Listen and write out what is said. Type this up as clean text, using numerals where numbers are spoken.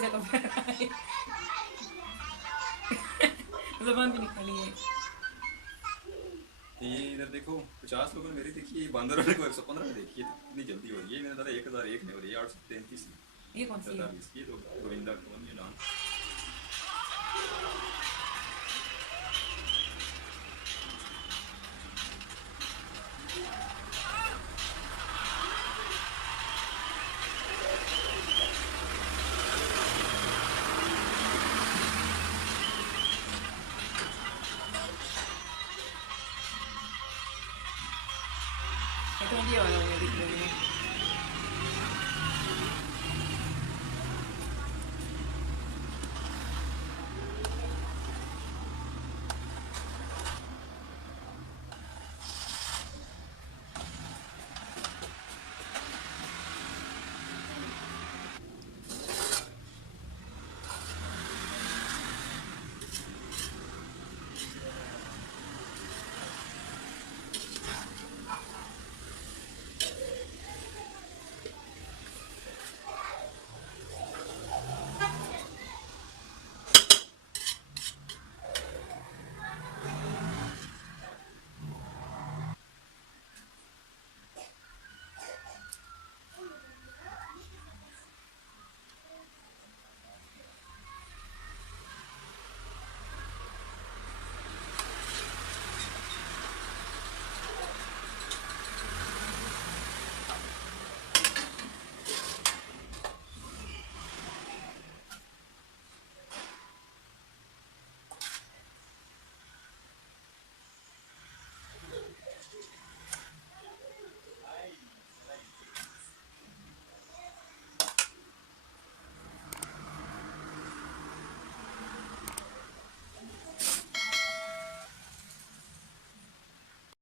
से कंपेयर जबान भी निकाली है। ये इधर देखो 50 लोगों ने मेरी देखी है, बंदरों ने को 115 में देखी है, तो कितनी जल्दी हो रही है। मैंने दादा 1001 में हो रही है, 833 ये कौन सी है? 43 की। तो गोविंदा कौन ये डांस। ये तो ये वाला है दिख रही है।